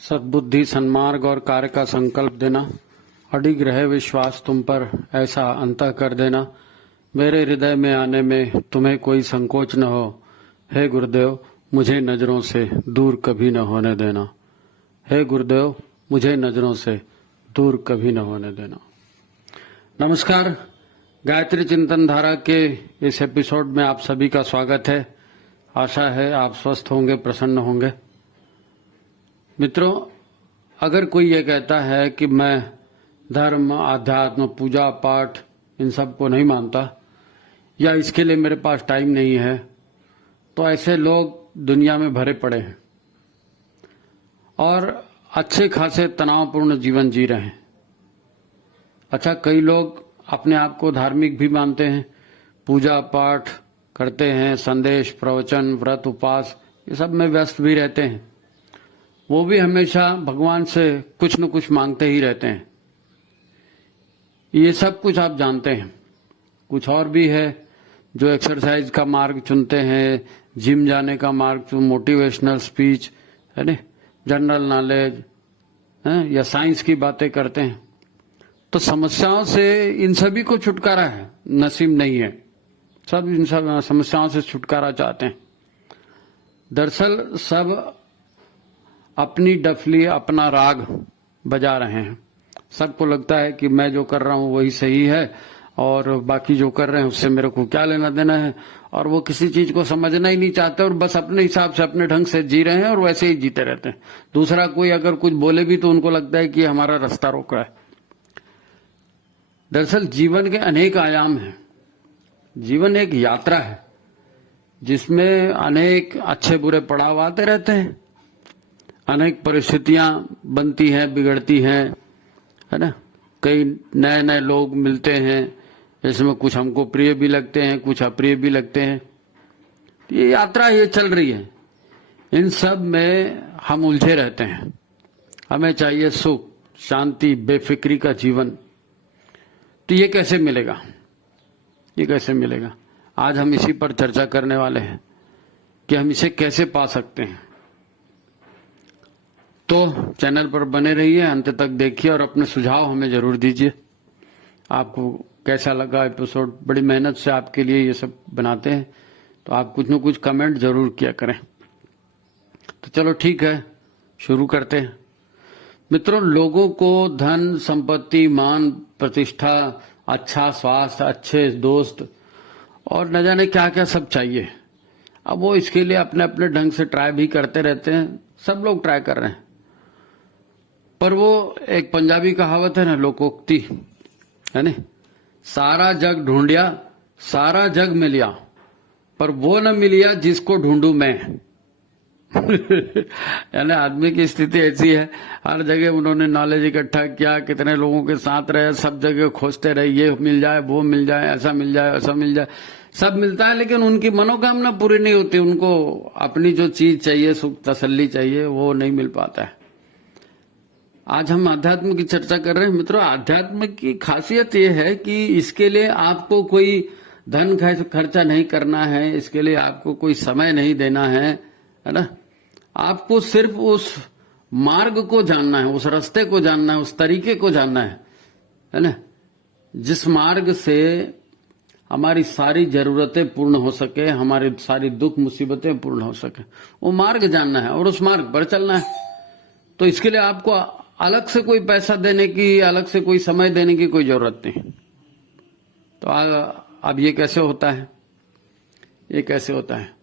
सद्बुद्धि, सन्मार्ग और कार्य का संकल्प देना, अडिग रहे विश्वास तुम पर, ऐसा अंतः कर देना, मेरे हृदय में आने में तुम्हें कोई संकोच न हो। हे गुरुदेव, मुझे नजरों से दूर कभी न होने देना। हे गुरुदेव, मुझे नजरों से दूर कभी न होने देना। नमस्कार, गायत्री चिंतन धारा के इस एपिसोड में आप सभी का स्वागत है। आशा है आप स्वस्थ होंगे, प्रसन्न होंगे। मित्रों, अगर कोई ये कहता है कि मैं धर्म, आध्यात्म, पूजा पाठ इन सब को नहीं मानता या इसके लिए मेरे पास टाइम नहीं है, तो ऐसे लोग दुनिया में भरे पड़े हैं और अच्छे खासे तनावपूर्ण जीवन जी रहे हैं। अच्छा, कई लोग अपने आप को धार्मिक भी मानते हैं, पूजा पाठ करते हैं, संदेश, प्रवचन, व्रत, उपवास ये सब में व्यस्त भी रहते हैं। वो भी हमेशा भगवान से कुछ न कुछ मांगते ही रहते हैं। ये सब कुछ आप जानते हैं। कुछ और भी है जो एक्सरसाइज का मार्ग चुनते हैं, जिम जाने का मार्ग, मोटिवेशनल स्पीच है ना, जनरल नॉलेज या साइंस की बातें करते हैं। तो समस्याओं से इन सभी को छुटकारा है, नसीब नहीं है। सब इन सब समस्याओं से छुटकारा चाहते हैं। दरअसल सब अपनी डफली, अपना राग बजा रहे हैं। सबको लगता है कि मैं जो कर रहा हूं वही सही है और बाकी जो कर रहे हैं उससे मेरे को क्या लेना देना है, और वो किसी चीज को समझना ही नहीं चाहते और बस अपने हिसाब से अपने ढंग से जी रहे हैं और वैसे ही जीते रहते हैं। दूसरा कोई अगर कुछ बोले भी तो उनको लगता है कि हमारा रास्ता रोक रहा है। दरअसल जीवन के अनेक आयाम हैं। जीवन एक यात्रा है जिसमें अनेक अच्छे बुरे पड़ाव आते रहते हैं, अनेक परिस्थितियां बनती हैं, बिगड़ती हैं, है ना। कई नए नए लोग मिलते हैं, इसमें कुछ हमको प्रिय भी लगते हैं, कुछ अप्रिय भी लगते हैं। ये यात्रा ये चल रही है। इन सब में हम उलझे रहते हैं। हमें चाहिए सुख, शांति, बेफिक्री का जीवन। तो ये कैसे मिलेगा? ये कैसे मिलेगा? आज हम इसी पर चर्चा करने वाले हैं कि हम इसे कैसे पा सकते हैं। तो चैनल पर बने रहिए, अंत तक देखिए और अपने सुझाव हमें जरूर दीजिए। आपको कैसा लगा एपिसोड? बड़ी मेहनत से आपके लिए ये सब बनाते हैं, तो आप कुछ न कुछ कमेंट जरूर किया करें। तो चलो ठीक है, शुरू करते हैं। मित्रों, लोगों को धन, संपत्ति, मान, प्रतिष्ठा, अच्छा स्वास्थ्य, अच्छे दोस्त और न जाने क्या क्या सब चाहिए। अब वो इसके लिए अपने अपने ढंग से ट्राई भी करते रहते हैं। सब लोग ट्राई कर रहे हैं, पर वो एक पंजाबी कहावत है ना, लोकोक्ति है ना, सारा जग ढूंढिया, सारा जग मिलिया, पर वो न मिलिया जिसको ढूंढूं मैं। यानी आदमी की स्थिति ऐसी है, हर जगह उन्होंने नॉलेज इकट्ठा किया, कितने लोगों के साथ रहे, सब जगह खोजते रहे, ये मिल जाए, वो मिल जाए, ऐसा मिल जाए, ऐसा मिल जाए, सब मिलता है, लेकिन उनकी मनोकामना पूरी नहीं होती। उनको अपनी जो चीज चाहिए, सुख, तसल्ली चाहिए, वो नहीं मिल पाता है। आज हम अध्यात्म की चर्चा कर रहे हैं। मित्रों, अध्यात्म की खासियत यह है कि इसके लिए आपको कोई धन खर्चा नहीं करना है, इसके लिए आपको कोई समय नहीं देना है ना। आपको सिर्फ उस मार्ग को जानना है, उस रास्ते को जानना है, उस तरीके को जानना है ना, जिस मार्ग से हमारी सारी जरूरतें पूर्ण हो सके, हमारी सारी दुख मुसीबतें पूर्ण हो सके। वो मार्ग जानना है और उस मार्ग पर चलना है। तो इसके लिए आपको अलग से कोई पैसा देने की, अलग से कोई समय देने की कोई जरूरत नहीं। तो अब ये कैसे होता है? ये कैसे होता है?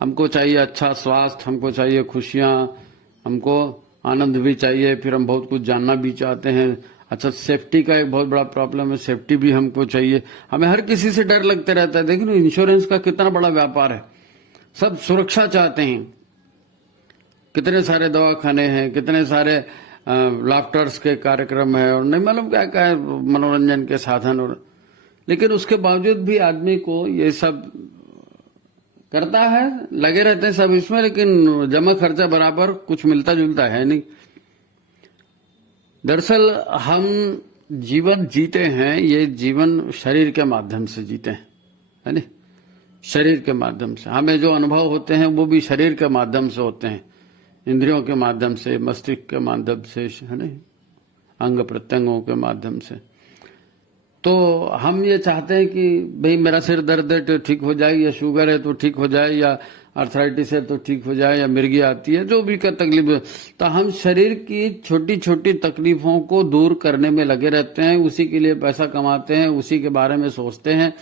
हमको चाहिए अच्छा स्वास्थ्य, हमको चाहिए खुशियां, हमको आनंद भी चाहिए, फिर हम बहुत कुछ जानना भी चाहते हैं। अच्छा, सेफ्टी का एक बहुत बड़ा प्रॉब्लम है, सेफ्टी भी हमको चाहिए। हमें हर किसी से डर लगते रहता है। देखिए इंश्योरेंस का कितना बड़ा व्यापार है, सब सुरक्षा चाहते हैं। कितने सारे दवाखाने हैं, कितने सारे लाफ्टर्स के कार्यक्रम है और नहीं मालूम क्या क्या मनोरंजन के साधन, और लेकिन उसके बावजूद भी आदमी को ये सब करता है, लगे रहते हैं सब इसमें, लेकिन जमा खर्चा बराबर कुछ मिलता जुलता है नहीं। दरअसल हम जीवन जीते हैं, ये जीवन शरीर के माध्यम से जीते हैं, है नहीं, शरीर के माध्यम से। हमें जो अनुभव होते हैं वो भी शरीर के माध्यम से होते हैं। इंद्रियों के माध्यम से, मस्तिष्क के माध्यम से, है ना, अंग प्रत्यंगों के माध्यम से। तो हम ये चाहते हैं कि भाई मेरा सिर दर्द है तो ठीक हो जाए, या शुगर है तो ठीक हो जाए, या आर्थराइटिस है तो ठीक हो जाए, या मिर्गी आती है, जो भी का तकलीफ है। तो हम शरीर की छोटी छोटी तकलीफों को दूर करने में लगे रहते हैं, उसी के लिए पैसा कमाते हैं, उसी के बारे में सोचते हैं,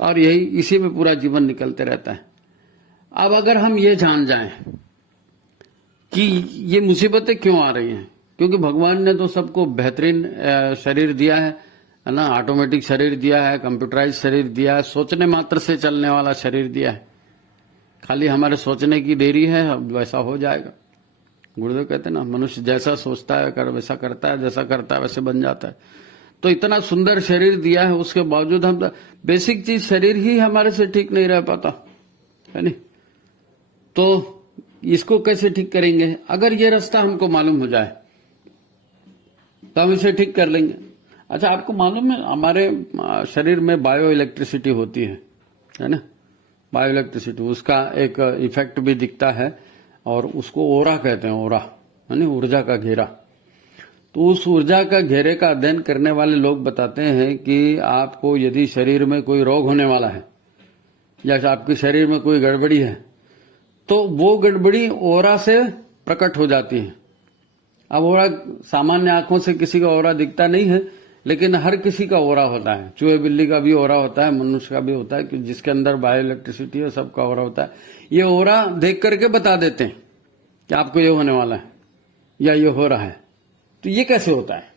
और यही इसी में पूरा जीवन निकलते रहता है। अब अगर हम ये जान जाएं कि ये मुसीबतें क्यों आ रही हैं, क्योंकि भगवान ने तो सबको बेहतरीन शरीर दिया है ना, ऑटोमेटिक शरीर दिया है, कंप्यूटराइज शरीर दिया है, सोचने मात्र से चलने वाला शरीर दिया है, खाली हमारे सोचने की देरी है, अब वैसा हो जाएगा। गुरुदेव कहते हैं ना, मनुष्य जैसा सोचता है वैसा करता है, जैसा करता है वैसे बन जाता है। तो इतना सुंदर शरीर दिया है, उसके बावजूद हम बेसिक चीज शरीर ही हमारे से ठीक नहीं रह पाता, है नहीं। तो इसको कैसे ठीक करेंगे? अगर ये रास्ता हमको मालूम हो जाए तो हम इसे ठीक कर लेंगे। अच्छा, आपको मालूम है हमारे शरीर में बायो इलेक्ट्रिसिटी होती है ना, बायो इलेक्ट्रिसिटी, उसका एक इफेक्ट भी दिखता है, और उसको ओरा कहते हैं, ओरा है ना, ऊर्जा का घेरा। तो उस ऊर्जा का घेरे का अध्ययन करने वाले लोग बताते हैं कि आपको यदि शरीर में कोई रोग होने वाला है, या आपके शरीर में कोई गड़बड़ी है, तो वो गड़बड़ी ओरा से प्रकट हो जाती है। अब ओरा सामान्य आंखों से किसी का ओरा दिखता नहीं है, लेकिन हर किसी का ओरा होता है। चूहे बिल्ली का भी ओरा होता है, मनुष्य का भी होता है, कि जिसके अंदर बायो इलेक्ट्रिसिटी है, सबका ओरा होता है। ये ओरा देख करके बता देते हैं कि आपको ये होने वाला है या ये हो रहा है। तो ये कैसे होता है?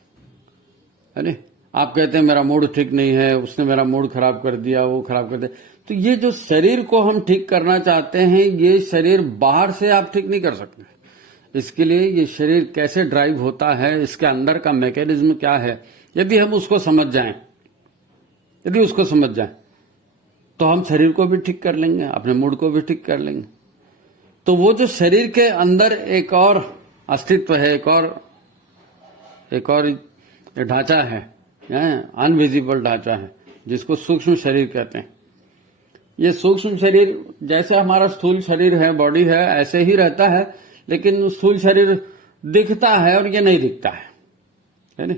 अरे आप कहते हैं मेरा मूड ठीक नहीं है, उसने मेरा मूड खराब कर दिया, वो खराब कर दिया। तो ये जो शरीर को हम ठीक करना चाहते हैं, ये शरीर बाहर से आप ठीक नहीं कर सकते। इसके लिए ये शरीर कैसे ड्राइव होता है, इसके अंदर का मैकेनिज्म क्या है, यदि हम उसको समझ जाएं, तो हम शरीर को भी ठीक कर लेंगे, अपने मूड को भी ठीक कर लेंगे। तो वो जो शरीर के अंदर एक और अस्तित्व है, एक और ढांचा है, अनविजिबल ढांचा है, जिसको सूक्ष्म शरीर कहते हैं। ये सूक्ष्म शरीर जैसे हमारा स्थूल शरीर है, बॉडी है, ऐसे ही रहता है, लेकिन स्थूल शरीर दिखता है और ये नहीं दिखता है ना।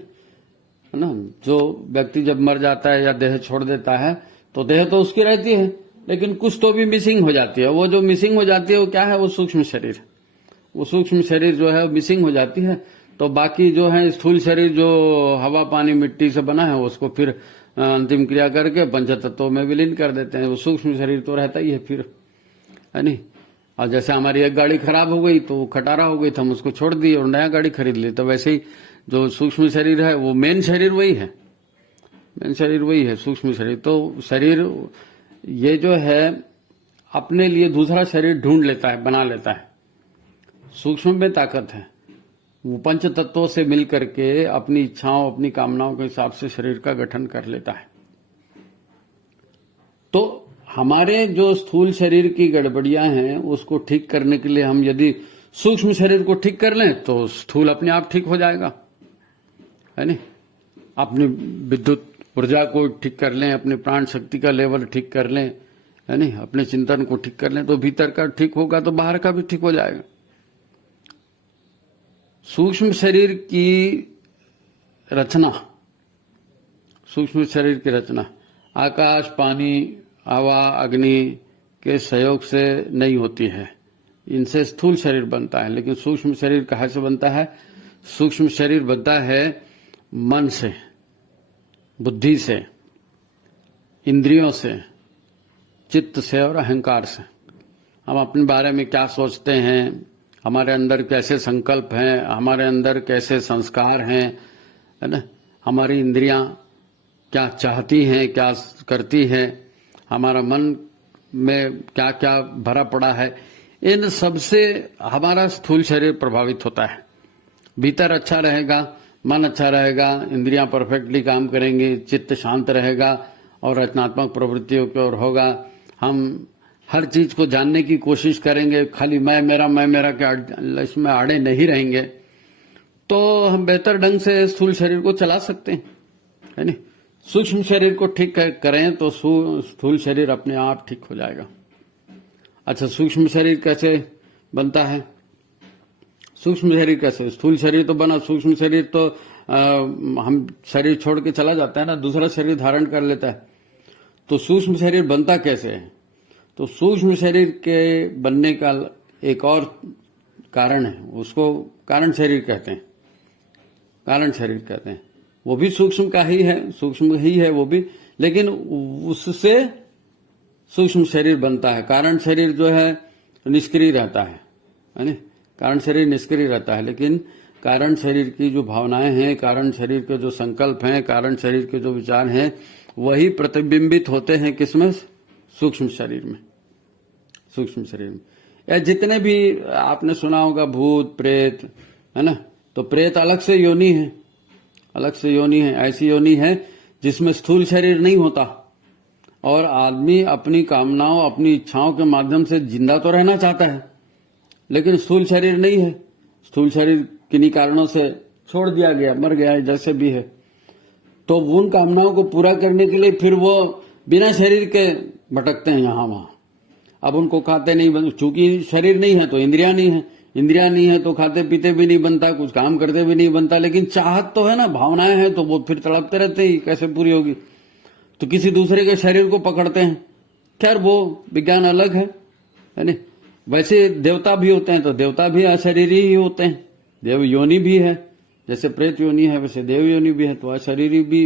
जो व्यक्ति जब मर जाता है या देह छोड़ देता है, तो देह तो उसकी रहती है, लेकिन कुछ तो भी मिसिंग हो जाती है। वो जो मिसिंग हो जाती है वो क्या है? वो सूक्ष्म शरीर। वो सूक्ष्म शरीर जो है मिसिंग हो जाती है, तो बाकी जो है स्थूल शरीर जो हवा पानी मिट्टी से बना है, उसको फिर अंतिम क्रिया करके पंचतत्वों में विलीन कर देते हैं। वो सूक्ष्म शरीर तो रहता ही है फिर, है नहीं। और जैसे हमारी एक गाड़ी खराब हो गई, तो वो खटारा हो गई, तो हम उसको छोड़ दिए और नया गाड़ी खरीद ली। तो वैसे ही जो सूक्ष्म शरीर है, वो मेन शरीर वही है, सूक्ष्म शरीर। तो शरीर ये जो है अपने लिए दूसरा शरीर ढूंढ लेता है, बना लेता है। सूक्ष्म में ताकत है, वो पंच तत्वों से मिल करके अपनी इच्छाओं, अपनी कामनाओं के हिसाब से शरीर का गठन कर लेता है। तो हमारे जो स्थूल शरीर की गड़बड़ियां हैं, उसको ठीक करने के लिए हम यदि सूक्ष्म शरीर को ठीक कर लें, तो स्थूल अपने आप ठीक हो जाएगा, है नहीं। अपनी विद्युत ऊर्जा को ठीक कर लें, अपनी प्राण शक्ति का लेवल ठीक कर लें, है नहीं, अपने चिंतन को ठीक कर लें, तो भीतर का ठीक होगा तो बाहर का भी ठीक हो जाएगा। सूक्ष्म शरीर की रचना, सूक्ष्म शरीर की रचना आकाश, पानी, हवा, अग्नि के सहयोग से नहीं होती है। इनसे स्थूल शरीर बनता है, लेकिन सूक्ष्म शरीर कहाँ से बनता है? सूक्ष्म शरीर बनता है मन से, बुद्धि से, इंद्रियों से, चित्त से और अहंकार से। हम अपने बारे में क्या सोचते हैं, हमारे अंदर कैसे संकल्प हैं, हमारे अंदर कैसे संस्कार हैं, है ना। हमारी इंद्रियां क्या चाहती हैं, क्या करती हैं, हमारा मन में क्या क्या भरा पड़ा है, इन सब से हमारा स्थूल शरीर प्रभावित होता है। भीतर अच्छा रहेगा, मन अच्छा रहेगा, इंद्रियां परफेक्टली काम करेंगी, चित्त शांत रहेगा और रचनात्मक प्रवृत्तियों की ओर होगा। हम हर चीज को जानने की कोशिश करेंगे, खाली मैं मेरा के इसमें आड़े नहीं रहेंगे, तो हम बेहतर ढंग से स्थूल शरीर को चला सकते हैं, है नहीं। सूक्ष्म शरीर को ठीक करें तो स्थूल शरीर अपने आप ठीक हो जाएगा। अच्छा, सूक्ष्म शरीर कैसे बनता है? सूक्ष्म शरीर कैसे? स्थूल शरीर तो बना, सूक्ष्म शरीर तो हम शरीर छोड़ के चला जाता है ना, दूसरा शरीर धारण कर लेता है। तो सूक्ष्म शरीर बनता कैसे है? तो सूक्ष्म शरीर के बनने का एक और कारण है, उसको कारण शरीर कहते हैं। कारण शरीर कहते हैं, वो भी सूक्ष्म का ही है, सूक्ष्म ही है वो भी, लेकिन उससे सूक्ष्म शरीर बनता है। कारण शरीर जो है निष्क्रिय रहता है ना, कारण शरीर निष्क्रिय रहता है, लेकिन कारण शरीर की जो भावनाएं हैं, कारण शरीर के जो संकल्प हैं, कारण शरीर के जो विचार हैं, वही प्रतिबिंबित होते हैं किसमें? सूक्ष्म शरीर में। सूक्ष्म शरीर में या जितने भी आपने सुना होगा भूत प्रेत, है ना, तो प्रेत अलग से योनि है, अलग से योनि है, ऐसी योनि है जिसमें स्थूल शरीर नहीं होता और आदमी अपनी कामनाओं, अपनी इच्छाओं के माध्यम से जिंदा तो रहना चाहता है, लेकिन स्थूल शरीर नहीं है। स्थूल शरीर किन्हीं कारणों से छोड़ दिया गया, मर गया है, जैसे भी है। तो उन कामनाओं को पूरा करने के लिए फिर वो बिना शरीर के भटकते हैं यहां वहां। अब उनको खाते नहीं, चूंकि शरीर नहीं है तो इंद्रिया नहीं है, इंद्रिया नहीं है तो खाते पीते भी नहीं बनता, कुछ काम करते भी नहीं बनता, लेकिन चाहत तो है ना, भावनाएं हैं, तो वो फिर तड़पते रहते हैं, कैसे पूरी होगी? तो किसी दूसरे के शरीर को पकड़ते हैं। खैर वो विज्ञान अलग है ना। वैसे देवता भी होते हैं तो देवता भी अशरीरी ही होते हैं, देव योनि भी है, जैसे प्रेत योनि है वैसे देव योनि भी है, तो अशरीरी भी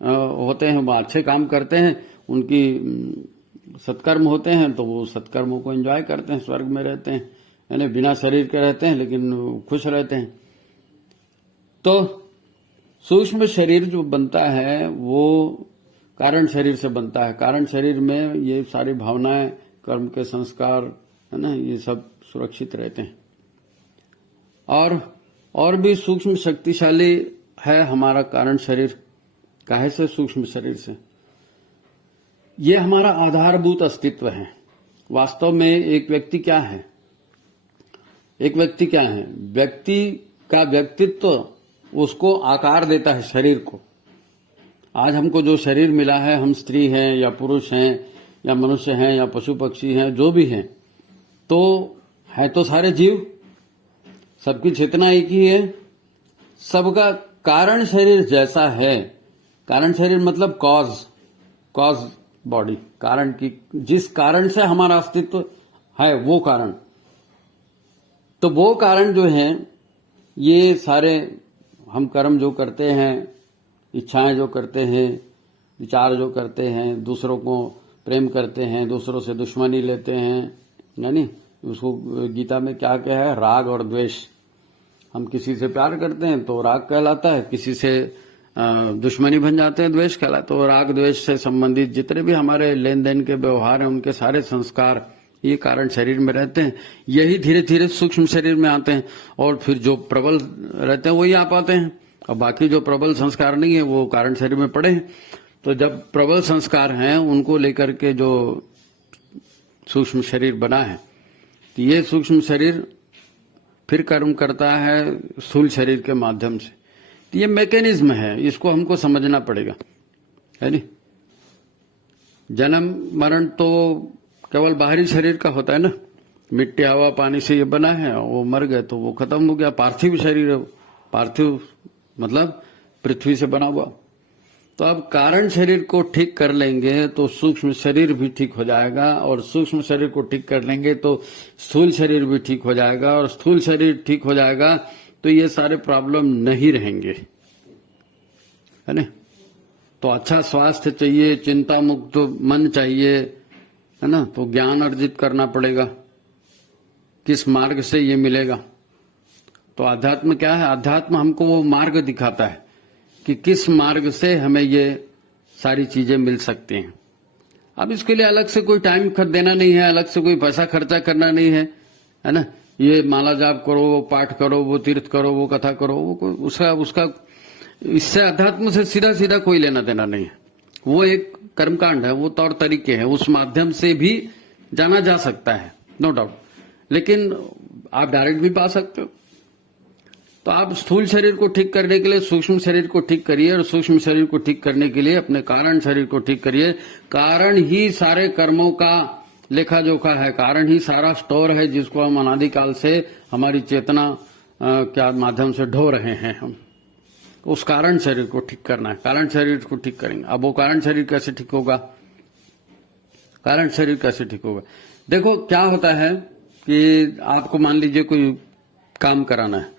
होते हैं, वो अच्छे काम करते हैं, उनकी सत्कर्म होते हैं, तो वो सत्कर्मों को एंजॉय करते हैं, स्वर्ग में रहते हैं, यानी बिना शरीर के रहते हैं लेकिन खुश रहते हैं। तो सूक्ष्म शरीर जो बनता है वो कारण शरीर से बनता है। कारण शरीर में ये सारी भावनाएं, कर्म के संस्कार, है ना, ये सब सुरक्षित रहते हैं। और भी सूक्ष्म शक्तिशाली है हमारा कारण शरीर। काहे से? सूक्ष्म शरीर से। ये हमारा आधारभूत अस्तित्व है। वास्तव में एक व्यक्ति क्या है? एक व्यक्ति क्या है? व्यक्ति का व्यक्तित्व उसको आकार देता है शरीर को। आज हमको जो शरीर मिला है, हम स्त्री हैं या पुरुष हैं या मनुष्य हैं या पशु पक्षी हैं, जो भी हैं, तो है तो सारे जीव, सबकी चेतना एक ही है, सबका कारण शरीर जैसा है। कारण शरीर मतलब कॉज बॉडी, कारण की, जिस कारण से हमारा अस्तित्व है वो कारण। तो वो कारण जो है, ये सारे हम कर्म जो करते हैं, इच्छाएं जो करते हैं, विचार जो करते हैं, दूसरों को प्रेम करते हैं, दूसरों से दुश्मनी लेते हैं, यानी उसको गीता में क्या कहा है? राग और द्वेष। हम किसी से प्यार करते हैं तो राग कहलाता है, किसी से दुश्मनी बन जाते हैं, द्वेष कहलाता है। तो राग द्वेष से संबंधित जितने भी हमारे लेन देन के व्यवहार हैं, उनके सारे संस्कार ये कारण शरीर में रहते हैं। यही धीरे धीरे सूक्ष्म शरीर में आते हैं और फिर जो प्रबल रहते हैं वही आ पाते हैं, और बाकी जो प्रबल संस्कार नहीं है वो कारण शरीर में पड़े हैं। तो जब प्रबल संस्कार हैं उनको लेकर के जो सूक्ष्म शरीर बना है, तो ये सूक्ष्म शरीर फिर कर्म करता है स्थूल शरीर के माध्यम से। तो ये मैकेनिज्म है, इसको हमको समझना पड़ेगा, है नहीं? जन्म मरण तो केवल बाहरी शरीर का होता है ना, मिट्टी हवा पानी से ये बना है, वो मर गए तो वो खत्म हो गया, पार्थिव शरीर है। पार्थिव मतलब पृथ्वी से बना हुआ। तो अब कारण शरीर को ठीक कर लेंगे तो सूक्ष्म शरीर भी ठीक हो जाएगा, और सूक्ष्म शरीर को ठीक कर लेंगे तो स्थूल शरीर भी ठीक हो जाएगा, और स्थूल शरीर ठीक हो जाएगा तो ये सारे प्रॉब्लम नहीं रहेंगे, है ना? तो अच्छा स्वास्थ्य चाहिए, चिंता मुक्त मन चाहिए, है ना? तो ज्ञान अर्जित करना पड़ेगा। किस मार्ग से ये मिलेगा? तो अध्यात्म क्या है? अध्यात्म हमको वो मार्ग दिखाता है कि किस मार्ग से हमें ये सारी चीजें मिल सकती हैं। अब इसके लिए अलग से कोई टाइम देना नहीं है, अलग से कोई पैसा खर्चा करना नहीं है ना? ये माला जाप करो, वो पाठ करो, वो तीर्थ करो, वो कथा करो, वो कोई उसका इससे अध्यात्म से सीधा सीधा कोई लेना देना नहीं है। वो एक कर्मकांड है, वो तौर तरीके हैं, उस माध्यम से भी जाना जा सकता है, नो डाउट, लेकिन आप डायरेक्ट भी पा सकते हो। तो आप स्थूल शरीर को ठीक करने के लिए सूक्ष्म शरीर को ठीक करिए, और सूक्ष्म शरीर को ठीक करने के लिए अपने कारण शरीर को ठीक करिए। कारण ही सारे कर्मों का लेखा जोखा है, कारण ही सारा स्टोर है जिसको हम अनादिकाल से हमारी चेतना क्या माध्यम से ढो रहे हैं हम, उस कारण शरीर को ठीक करना है। कारण शरीर को ठीक करेंगे। अब वो कारण शरीर कैसे ठीक होगा? कारण शरीर कैसे ठीक होगा? देखो क्या होता है कि आपको मान लीजिए कोई काम कराना है,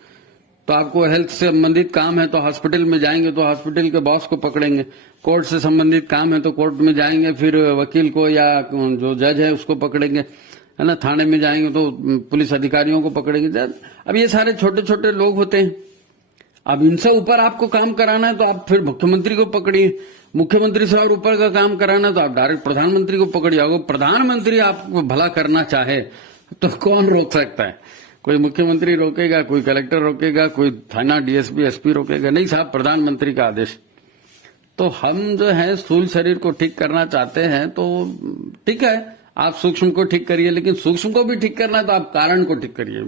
तो आपको हेल्थ से संबंधित काम है तो हॉस्पिटल में जाएंगे तो हॉस्पिटल के बॉस को पकड़ेंगे। कोर्ट से संबंधित काम है तो कोर्ट में जाएंगे, फिर वकील को या जो जज है उसको पकड़ेंगे, है ना। थाने में जाएंगे तो पुलिस अधिकारियों को पकड़ेंगे। अब ये सारे छोटे छोटे लोग होते हैं। अब इनसे ऊपर आपको काम कराना है तो आप फिर मुख्यमंत्री को पकड़िए। मुख्यमंत्री से और ऊपर का काम कराना है तो आप डायरेक्ट प्रधानमंत्री को पकड़िए। अगर प्रधानमंत्री आपको भला करना चाहे तो कौन रोक सकता है? कोई मुख्यमंत्री रोकेगा, कोई कलेक्टर रोकेगा, कोई थाना डीएसपी एसपी रोकेगा? नहीं साहब, प्रधानमंत्री का आदेश। तो हम जो है स्थूल शरीर को ठीक करना चाहते हैं तो ठीक है, आप सूक्ष्म को ठीक करिए, लेकिन सूक्ष्म को भी ठीक करना है तो आप कारण को ठीक करिए।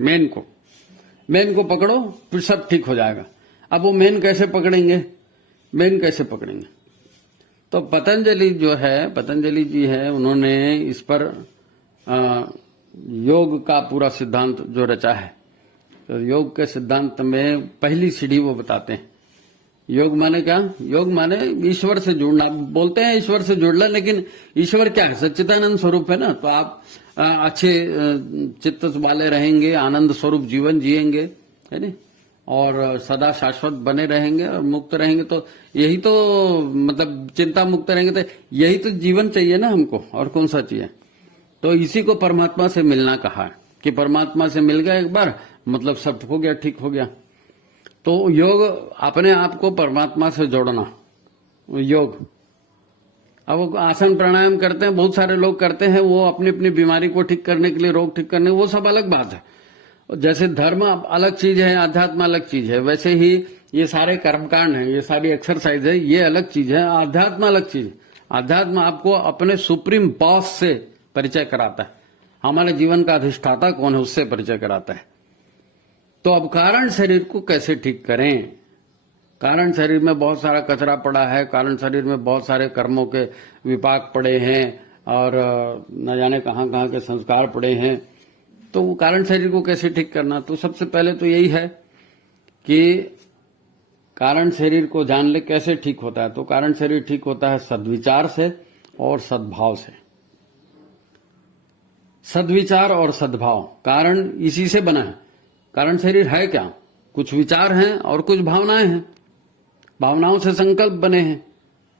मेन को पकड़ो, फिर सब ठीक हो जाएगा। अब वो मेन कैसे पकड़ेंगे? तो पतंजलि जी है, उन्होंने इस पर योग का पूरा सिद्धांत जो रचा है। तो योग के सिद्धांत में पहली सीढ़ी वो बताते हैं। योग माने क्या? योग माने ईश्वर से जुड़ना। बोलते हैं ईश्वर से जुड़ना, लेकिन ईश्वर क्या है? सच्चिदानंद स्वरूप है ना। तो आप अच्छे चित्त वाले रहेंगे, आनंद स्वरूप जीवन जिएंगे, है ना, और सदा शाश्वत बने रहेंगे और मुक्त रहेंगे। तो यही तो मतलब चिंता मुक्त रहेंगे तो यही तो जीवन चाहिए ना हमको, और कौन सा चाहिए? तो इसी को परमात्मा से मिलना कहा है कि परमात्मा से मिल गया एक बार, मतलब सब हो गया, ठीक हो गया। तो योग अपने आप को परमात्मा से जोड़ना, योग। अब वो आसन प्राणायाम करते हैं, बहुत सारे लोग करते हैं, वो अपनी अपनी बीमारी को ठीक करने के लिए, रोग ठीक करने, वो सब अलग बात है। जैसे धर्म अलग चीज है, अध्यात्म अलग चीज है, वैसे ही ये सारे कर्मकांड हैं, ये सारी एक्सरसाइज है, ये अलग चीज है, अध्यात्म अलग चीज है। अध्यात्म आपको अपने सुप्रीम बॉस से परिचय कराता है, हमारे जीवन का अधिष्ठाता कौन है उससे परिचय कराता है। तो अब कारण शरीर को कैसे ठीक करें? कारण शरीर में बहुत सारा कचरा पड़ा है, कारण शरीर में बहुत सारे कर्मों के विपाक पड़े हैं और न जाने कहां कहां के संस्कार पड़े हैं। तो कारण शरीर को कैसे ठीक करना? तो सबसे पहले तो यही है कि कारण शरीर को जान ले कैसे ठीक होता है। तो कारण शरीर ठीक होता है सद्विचार से और सद्भाव से। सद्विचार और सद्भाव, कारण इसी से बना है। कारण शरीर है क्या? कुछ विचार हैं और कुछ भावनाएं हैं। भावनाओं से संकल्प बने हैं,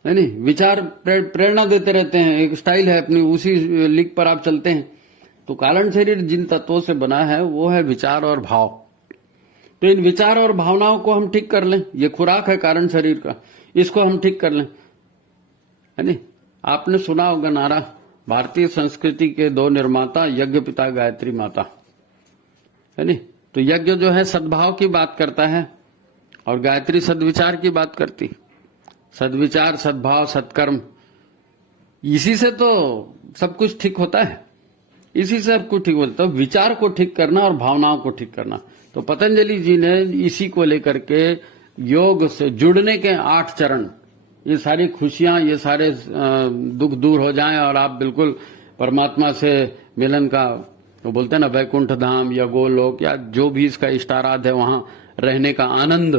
है नहीं। विचार प्रेरणा देते रहते हैं, एक स्टाइल है अपनी, उसी लीक पर आप चलते हैं। तो कारण शरीर जिन तत्वों से बना है वो है विचार और भाव। तो इन विचार और भावनाओं को हम ठीक कर लें, ये खुराक है कारण शरीर का, इसको हम ठीक कर लें, है नहीं। आपने सुना होगा नारा, भारतीय संस्कृति के दो निर्माता, यज्ञ पिता गायत्री माता, है नहीं। तो यज्ञ जो है सद्भाव की बात करता है और गायत्री सद्विचार की बात करती। सद्विचार, सद्भाव, सत्कर्म, इसी से तो सब कुछ ठीक होता है, इसी से सब कुछ ठीक होता है। तो विचार को ठीक करना और भावनाओं को ठीक करना। तो पतंजलि जी ने इसी को लेकर के योग से जुड़ने के 8 चरण, ये सारी खुशियां, ये सारे दुख दूर हो जाएं और आप बिल्कुल परमात्मा से मिलन का, वो बोलते हैं ना, वैकुंठ धाम या गोलोक या जो भी इसका इष्टाराध है, वहां रहने का आनंद,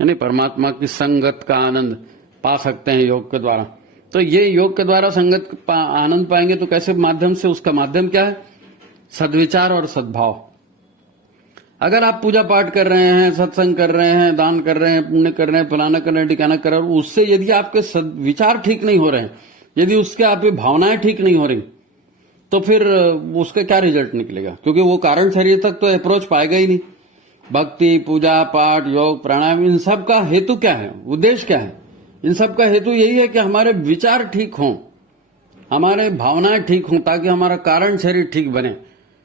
यानी परमात्मा की संगत का आनंद पा सकते हैं योग के द्वारा। तो ये योग के द्वारा संगत आनंद पाएंगे तो कैसे माध्यम से? उसका माध्यम क्या है? सद्विचार और सद्भाव। अगर आप पूजा पाठ कर रहे हैं, सत्संग कर रहे हैं, दान कर रहे हैं, पुण्य कर रहे हैं, फलाना कर रहे हैं, ठिकाना कर रहे हैं, उससे यदि आपके विचार ठीक नहीं हो रहे हैं, यदि उसके आपकी भावनाएं ठीक नहीं हो रही, तो फिर उसका क्या रिजल्ट निकलेगा? क्योंकि वो कारण शरीर तक तो अप्रोच पाएगा ही नहीं। भक्ति, पूजा पाठ, योग, प्राणायाम, इन सब का हेतु क्या है? उद्देश्य क्या है? इन सब का हेतु यही है कि हमारे विचार ठीक हों, हमारे भावनाएं ठीक हों, ताकि हमारा कारण शरीर ठीक बने।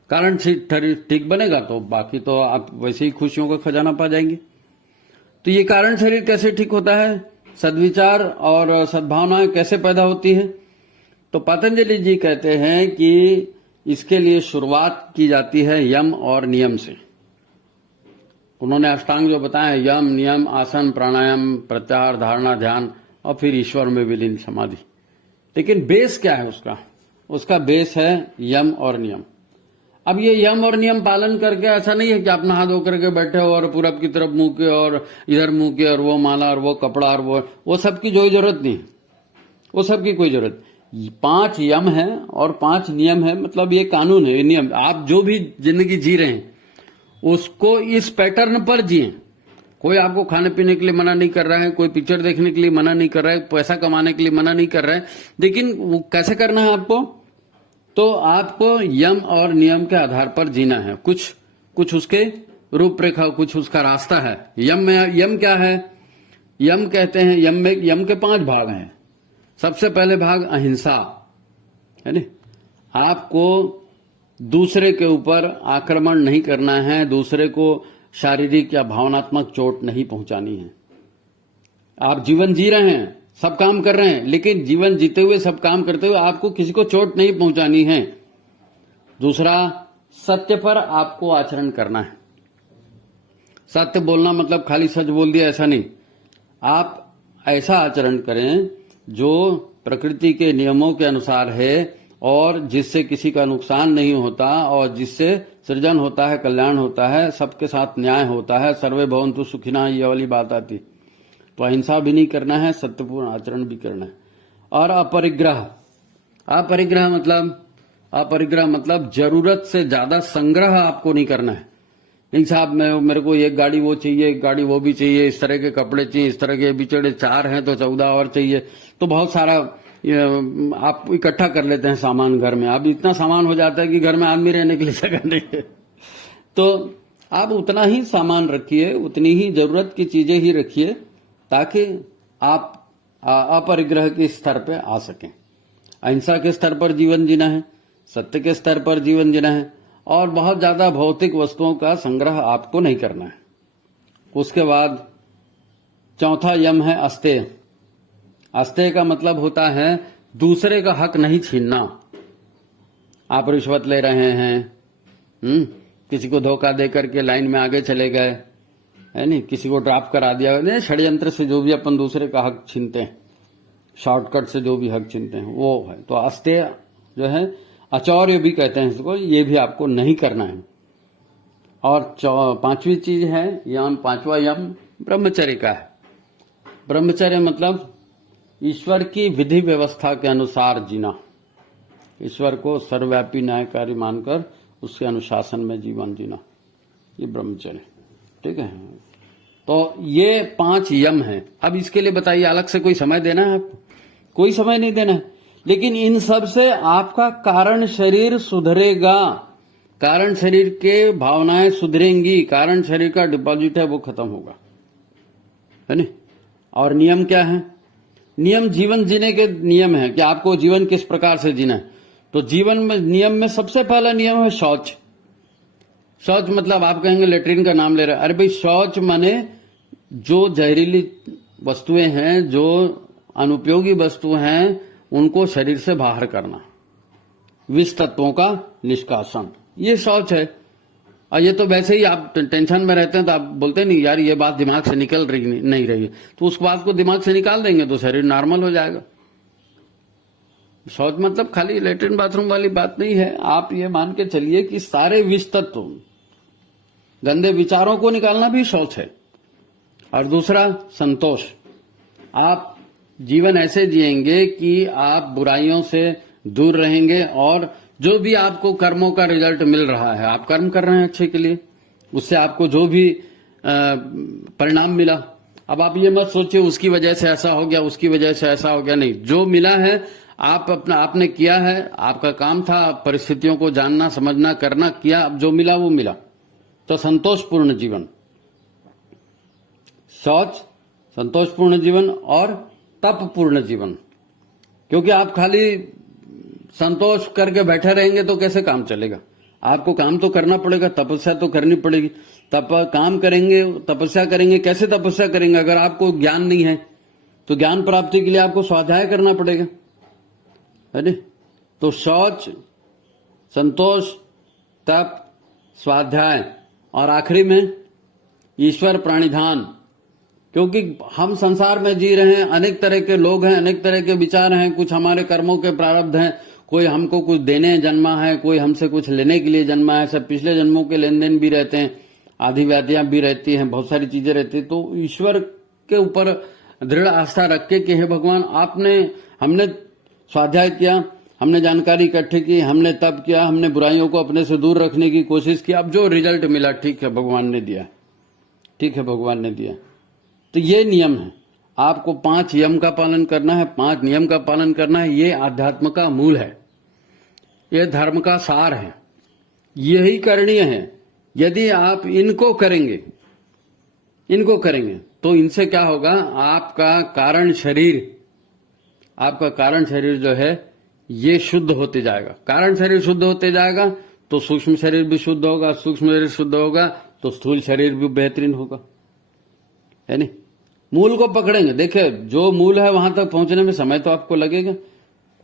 कारण शरीर ठीक बनेगा तो बाकी तो आप वैसे ही खुशियों का खजाना पा जाएंगे। तो ये कारण शरीर कैसे ठीक होता है? सद्विचार और सद्भावनाएं कैसे पैदा होती है? तो पतंजलि जी कहते हैं कि इसके लिए शुरुआत की जाती है यम और नियम से। उन्होंने अष्टांग जो बताया, यम, नियम, आसन, प्राणायाम, प्रत्याहार, धारणा, ध्यान और फिर ईश्वर में विलीन समाधि। लेकिन बेस क्या है उसका? उसका बेस है यम और नियम। अब ये यम और नियम पालन करके ऐसा नहीं है कि आप नहा धो करके बैठे हो और पूरब की तरफ मुंह के और इधर मुंह के और वो माला और वो कपड़ा और वो सब की कोई जरूरत नहीं है, वो सब की कोई जरूरत। 5 यम है और 5 नियम है, मतलब ये कानून है, ये नियम। आप जो भी जिंदगी जी रहे हैं उसको इस पैटर्न पर जिए। कोई आपको खाने पीने के लिए मना नहीं कर रहा है, कोई पिक्चर देखने के लिए मना नहीं कर रहा है, पैसा कमाने के लिए मना नहीं कर रहा है, लेकिन वो कैसे करना है आपको? तो आपको यम और नियम के आधार पर जीना है। कुछ उसके रूपरेखा, कुछ उसका रास्ता है। यम क्या है? यम कहते हैं, यम के 5 भाग हैं। सबसे पहले भाग अहिंसा है ना। आपको दूसरे के ऊपर आक्रमण नहीं करना है, दूसरे को शारीरिक या भावनात्मक चोट नहीं पहुंचानी है। आप जीवन जी रहे हैं, सब काम कर रहे हैं, लेकिन जीवन जीते हुए, सब काम करते हुए आपको किसी को चोट नहीं पहुंचानी है। दूसरा, सत्य पर आपको आचरण करना है। सत्य बोलना मतलब खाली सच बोल दिया ऐसा नहीं। आप ऐसा आचरण करें जो प्रकृति के नियमों के अनुसार है और जिससे किसी का नुकसान नहीं होता और जिससे सृजन होता है, कल्याण होता है, सबके साथ न्याय होता है। सर्वे भवन्तु सुखिनः, ये वाली बात आती। तो अहिंसा भी नहीं करना है, सत्यपूर्ण आचरण भी करना है। और अपरिग्रह मतलब जरूरत से ज्यादा संग्रह आपको नहीं करना है। नहीं साहब, मेरे को एक गाड़ी वो चाहिए, एक गाड़ी वो भी चाहिए, इस तरह के कपड़े चाहिए, इस तरह के बिचड़े 4 हैं तो 14 और चाहिए, तो बहुत सारा आप इकट्ठा कर लेते हैं सामान घर में। अब इतना सामान हो जाता है कि घर में आदमी रहने के लिए जगह नहीं है। तो आप उतना ही सामान रखिए, उतनी ही जरूरत की चीजें ही रखिए, ताकि आप अपरिग्रह के स्तर पे आ सकें। अहिंसा के स्तर पर जीवन जीना है, सत्य के स्तर पर जीवन जीना है, और बहुत ज्यादा भौतिक वस्तुओं का संग्रह आपको नहीं करना है। उसके बाद चौथा यम है अस्तेय। अस्तेय का मतलब होता है दूसरे का हक नहीं छीनना। आप रिश्वत ले रहे हैं, किसी को धोखा दे करके लाइन में आगे चले गए, है नहीं, किसी को ड्राफ्ट करा दिया, नहीं, षड्यंत्र से जो भी अपन दूसरे का हक छीनते हैं, शॉर्टकट से जो भी हक छीनते हैं, वो है। तो अस्तेय जो है, अचौर्य भी कहते हैं इसको, ये भी आपको नहीं करना है। और 5वीं चीज है, यम 5वां यम ब्रह्मचर्य का है। ब्रह्मचर्य मतलब ईश्वर की विधि व्यवस्था के अनुसार जीना, ईश्वर को सर्वव्यापी न्यायकारी मानकर उसके अनुशासन में जीवन जीना, ये ब्रह्मचर्य। ठीक है। तो ये 5 यम हैं। अब इसके लिए बताइए, अलग से कोई समय देना है आपको? कोई समय नहीं देना है, लेकिन इन सब से आपका कारण शरीर सुधरेगा, कारण शरीर के भावनाएं सुधरेंगी, कारण शरीर का डिपॉजिट है वो खत्म होगा, है नहीं। और नियम क्या है? नियम जीवन जीने के नियम है कि आपको जीवन किस प्रकार से जीना है। तो जीवन में नियम में सबसे पहला नियम है शौच। शौच मतलब आप कहेंगे लेटरिन का नाम ले रहे हैं। अरे भाई, शौच माने जो जहरीली वस्तुएं हैं, जो अनुपयोगी वस्तु हैं, उनको शरीर से बाहर करना, विष तत्वों का निष्कासन, ये शौच है। और ये तो वैसे ही आप टेंशन में रहते हैं तो आप बोलते नहीं यार ये बात दिमाग से निकल रही नहीं रही है, तो उस बात को दिमाग से निकाल देंगे तो शरीर नॉर्मल हो जाएगा। शौच मतलब खाली लेटरिन बाथरूम वाली बात नहीं है। आप ये मान के चलिए कि सारे विष तत्व, गंदे विचारों को निकालना भी शौच है। और दूसरा संतोष। आप जीवन ऐसे जिएंगे कि आप बुराइयों से दूर रहेंगे, और जो भी आपको कर्मों का रिजल्ट मिल रहा है, आप कर्म कर रहे हैं अच्छे के लिए, उससे आपको जो भी परिणाम मिला, अब आप ये मत सोचिए उसकी वजह से ऐसा हो गया, उसकी वजह से ऐसा हो गया, नहीं। जो मिला है आपने किया है, आपका काम था परिस्थितियों को जानना, समझना, करना, किया, अब जो मिला वो मिला। तो संतोषपूर्ण जीवन, शौच, संतोषपूर्ण जीवन और तपपूर्ण जीवन। क्योंकि आप खाली संतोष करके बैठे रहेंगे तो कैसे काम चलेगा? आपको काम तो करना पड़ेगा, तपस्या तो करनी पड़ेगी। काम करेंगे, तपस्या करेंगे, कैसे तपस्या करेंगे? अगर आपको ज्ञान नहीं है तो ज्ञान प्राप्ति के लिए आपको स्वाध्याय करना पड़ेगा, है नहीं। तो शौच, संतोष, तप, स्वाध्याय, और आखिरी में ईश्वर प्राणिधान। क्योंकि हम संसार में जी रहे हैं, अनेक तरह के लोग हैं, अनेक तरह के विचार हैं, कुछ हमारे कर्मों के प्रारब्ध हैं, कोई हमको कुछ देने जन्मा है, कोई हमसे कुछ लेने के लिए जन्मा है। सब पिछले जन्मों के लेन देन भी रहते हैं, आधी व्याधियां भी रहती हैं, बहुत सारी चीजें रहती है। तो ईश्वर के ऊपर दृढ़ आस्था रख के कि हे भगवान, हमने स्वाध्याय किया, हमने जानकारी इकट्ठी की, हमने तप किया, हमने बुराइयों को अपने से दूर रखने की कोशिश की, अब जो रिजल्ट मिला ठीक है भगवान ने दिया, ठीक है भगवान ने दिया। तो ये नियम है, आपको 5 यम का पालन करना है, 5 नियम का पालन करना है। ये आध्यात्म का मूल है, ये धर्म का सार है, यही करणीय है। यदि आप इनको करेंगे तो इनसे क्या होगा, आपका कारण शरीर जो है ये शुद्ध होते जाएगा। कारण शरीर शुद्ध होते जाएगा तो सूक्ष्म शरीर भी शुद्ध होगा, सूक्ष्म शरीर शुद्ध होगा तो स्थूल शरीर भी बेहतरीन होगा, है नहीं। मूल को पकड़ेंगे, देखिए जो मूल है वहां तक पहुंचने में समय तो आपको लगेगा,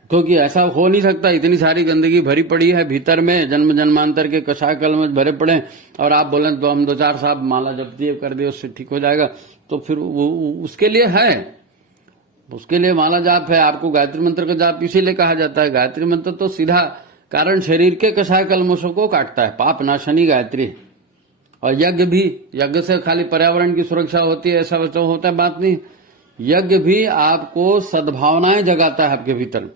क्योंकि ऐसा हो नहीं सकता, इतनी सारी गंदगी भरी पड़ी है भीतर में, जन्म जन्मांतर के कषाय कल में भरे पड़े, और आप बोलें तो हम 2-4 साहब माला जप दिए कर दिए उससे ठीक हो जाएगा। तो फिर वो उसके लिए है, उसके लिए माला जाप है। आपको गायत्री मंत्र का जाप इसीलिए कहा जाता है। गायत्री मंत्र तो सीधा कारण शरीर के कषाय कलमोशों को काटता है, पाप नाशनी गायत्री है। और यज्ञ से खाली पर्यावरण की सुरक्षा होती है ऐसा वैसा होता है, बात नहीं। यज्ञ भी आपको सद्भावनाएं जगाता है आपके भीतर।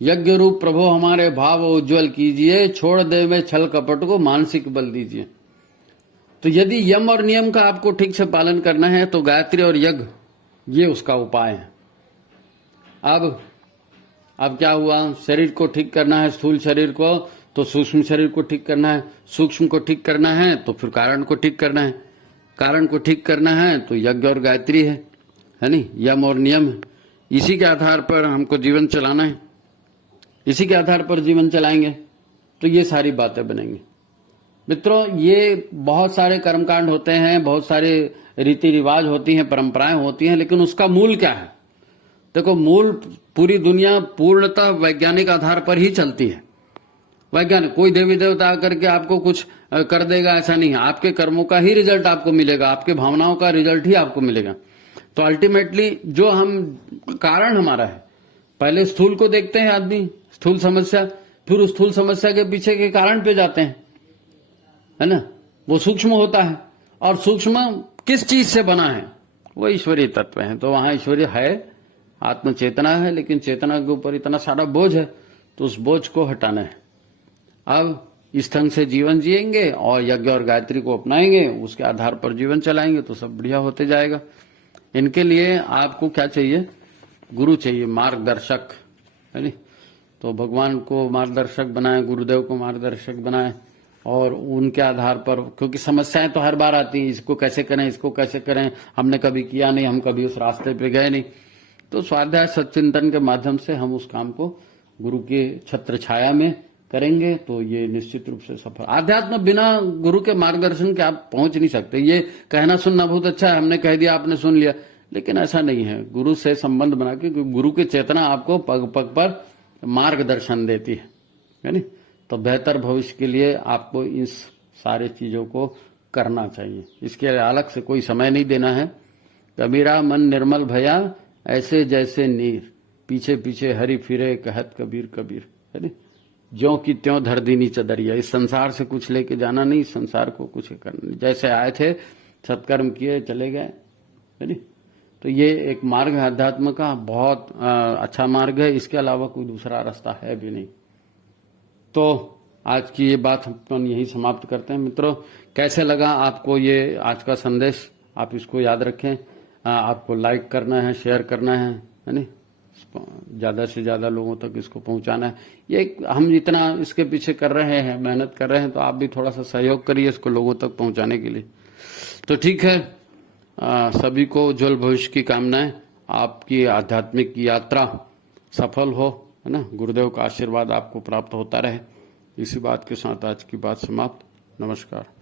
यज्ञ रूप प्रभु हमारे भाव उज्जवल कीजिए, छोड़ दे में छल कपट को मानसिक बल दीजिए। तो यदि यम और नियम का आपको ठीक से पालन करना है तो गायत्री और यज्ञ ये उसका उपाय है। अब क्या हुआ, शरीर को ठीक करना है, स्थूल शरीर को, तो सूक्ष्म शरीर को ठीक करना है, सूक्ष्म को ठीक करना है तो फिर कारण को ठीक करना है, कारण को ठीक करना है तो यज्ञ और गायत्री है नहीं, यम और नियम है। इसी के आधार पर हमको जीवन चलाना है, इसी के आधार पर जीवन चलाएंगे तो ये सारी बातें बनेंगी। मित्रों, ये बहुत सारे कर्मकांड होते हैं, बहुत सारे रीति रिवाज होती हैं, परंपराएं होती हैं, लेकिन उसका मूल क्या है? देखो, मूल पूरी दुनिया पूर्णतः वैज्ञानिक आधार पर ही चलती है। वैज्ञानिक, कोई देवी देवता आकर के आपको कुछ कर देगा ऐसा नहीं है। आपके कर्मों का ही रिजल्ट आपको मिलेगा, आपके भावनाओं का रिजल्ट ही आपको मिलेगा। तो अल्टीमेटली जो हम कारण हमारा है, पहले स्थूल को देखते हैं आदमी, स्थूल समस्या, फिर उस स्थूल समस्या के पीछे के कारण पे जाते हैं, है ना। वो सूक्ष्म होता है, और सूक्ष्म किस चीज से बना है? वो ईश्वरीय तत्व है। तो वहां ईश्वरीय है, आत्म चेतना है, लेकिन चेतना के ऊपर इतना सारा बोझ है, तो उस बोझ को हटाना है। अब इस ढंग से जीवन जिएंगे और यज्ञ और गायत्री को अपनाएंगे, उसके आधार पर जीवन चलाएंगे तो सब बढ़िया होते जाएगा। इनके लिए आपको क्या चाहिए? गुरु चाहिए, मार्गदर्शक, है नहीं। तो भगवान को मार्गदर्शक बनाए, गुरुदेव को मार्गदर्शक बनाए, और उनके आधार पर, क्योंकि समस्याएं तो हर बार आती हैं, इसको कैसे करें, इसको कैसे करें, हमने कभी किया नहीं, हम कभी उस रास्ते पे गए नहीं। तो स्वाध्याय सच्चिंतन के माध्यम से हम उस काम को गुरु के छत्र छाया में करेंगे तो ये निश्चित रूप से सफल। आध्यात्म बिना गुरु के मार्गदर्शन के आप पहुंच नहीं सकते। ये कहना सुनना बहुत अच्छा है, हमने कह दिया आपने सुन लिया, लेकिन ऐसा नहीं है। गुरु से संबंध बना के, गुरु की चेतना आपको पग पग पर मार्गदर्शन देती है नहीं। तो बेहतर भविष्य के लिए आपको इस सारे चीजों को करना चाहिए। इसके लिए अलग से कोई समय नहीं देना है। कबीरा मन निर्मल भया, ऐसे जैसे नीर, पीछे पीछे हरि फिरे, कहत कबीर कबीर, है नहीं। ज्यों की त्यों धर दीनी चदरिया। इस संसार से कुछ लेके जाना नहीं, संसार को कुछ करना नहीं। जैसे आए थे, सत्कर्म किए, चले गए, है नहीं। तो ये एक मार्ग है अध्यात्म का, बहुत अच्छा मार्ग है। इसके अलावा कोई दूसरा रास्ता है भी नहीं। तो आज की ये बात हम यही समाप्त करते हैं। मित्रों, कैसे लगा आपको ये आज का संदेश? आप इसको याद रखें, आपको लाइक करना है, शेयर करना है नहीं, ज्यादा से ज्यादा लोगों तक इसको पहुंचाना है। ये हम इतना इसके पीछे कर रहे हैं, मेहनत कर रहे हैं, तो आप भी थोड़ा सा सहयोग करिए इसको लोगों तक पहुंचाने के लिए। तो ठीक है, सभी को उज्जवल भविष्य की कामनाएं। आपकी आध्यात्मिक यात्रा सफल हो, है ना। गुरुदेव का आशीर्वाद आपको प्राप्त होता रहे। इसी बात के साथ आज की बात समाप्त। नमस्कार।